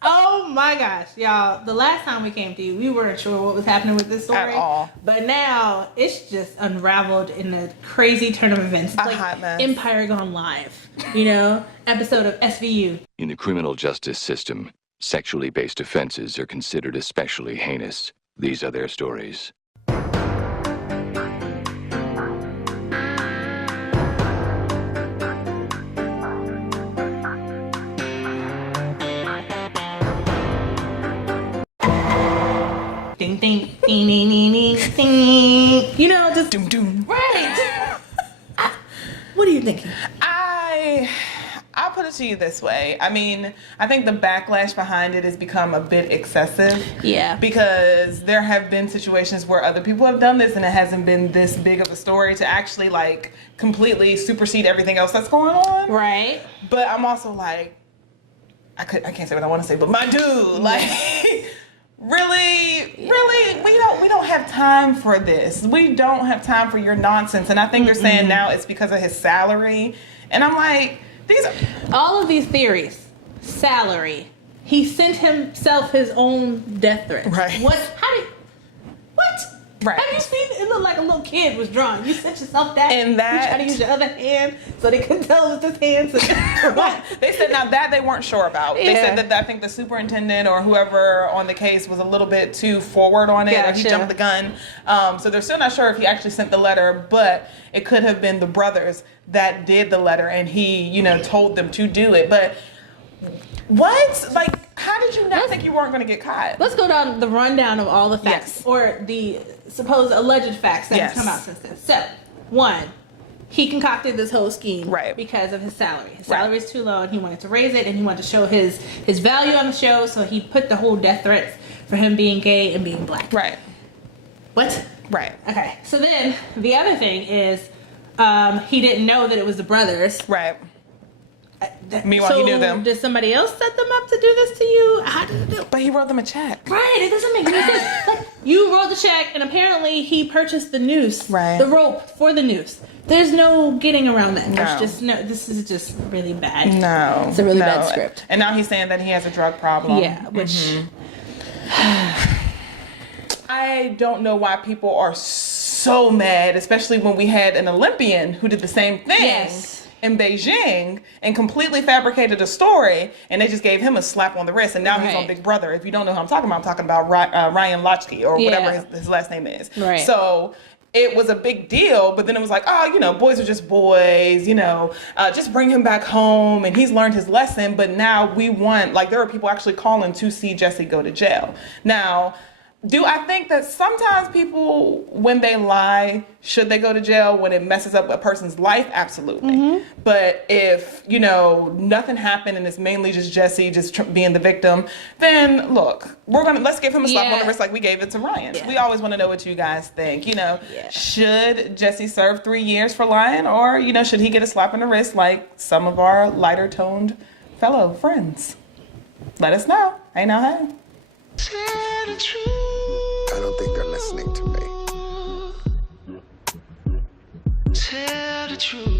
Oh my gosh, y'all. The last time we came to you, we weren't sure what was happening with this story. At all. But now it's just unraveled in a crazy turn of events. It's a like hot mess. Empire Gone Live, you know? Episode of SVU. In the criminal justice system, sexually based offenses are considered especially heinous. These are their stories. Ding, ding, ding, ding, ding, ding, ding. You know, just... Doom, doom. Right. What are you thinking? I'll put it to you this way. I mean, I think the backlash behind it has become a bit excessive. Yeah. Because there have been situations where other people have done this and it hasn't been this big of a story to actually like completely supersede everything else that's going on. Right. But I'm also like, I can't say what I want to say, but my dude, like, really, we don't have time for this. We don't have time for your nonsense. And I think they're saying now it's because of his salary. And I'm like, these are all of these theories. Salary. He sent himself his own death threat. Right. What? Right. Have you seen? It looked like a little kid was drawing. You sent yourself that. And that. You try to use your other hand so they couldn't tell it was this hand. So they said now that they weren't sure about. Yeah. They said that I think the superintendent or whoever on the case was a little bit too forward on it, or he jumped the gun. So they're still not sure if he actually sent the letter, but it could have been the brothers that did the letter, and he, you know, told them to do it. But what? Like, how did you not think you weren't going to get caught? Let's go down the rundown of all the facts, or the supposed alleged facts that have come out since then. So, one, he concocted this whole scheme because of his salary. His salary is too low, and he wanted to raise it, and he wanted to show his value on the show, so he put the whole death threats for him being gay and being black. Right. What? Right. Okay. So then, the other thing is, he didn't know that it was the brothers. Right. Meanwhile, he knew them. Did somebody else set them up to do this to you? How did it do? But he wrote them a check. Right, it doesn't make any sense. Like, you wrote the check, and apparently he purchased the noose, the rope for the noose. There's no getting around that. There's just no. This is just really bad. No, it's a really bad script. And now he's saying that he has a drug problem. Yeah, which I don't know why people are so mad, especially when we had an Olympian who did the same thing. In Beijing and completely fabricated a story, and they just gave him a slap on the wrist, and now he's on Big Brother. If you don't know who I'm talking about Ryan Lochte, or whatever his last name is. Right. So it was a big deal, but then it was like, oh, you know, boys are just boys, you know, just bring him back home, and he's learned his lesson. But now we want, like, there are people actually calling to see Jussie go to jail. Now, do I think that sometimes people, when they lie, should they go to jail when it messes up a person's life? Absolutely. But if, you know, nothing happened and it's mainly just Jussie just being the victim, then look, let's give him a slap on the wrist like we gave it to Ryan. We always want to know what you guys think. You know, should Jussie serve 3 years for lying, or, you know, should he get a slap on the wrist like some of our lighter toned fellow friends? Let us know. Hey, now, hey. Tell the truth. I don't think they're listening to me. Tell the truth.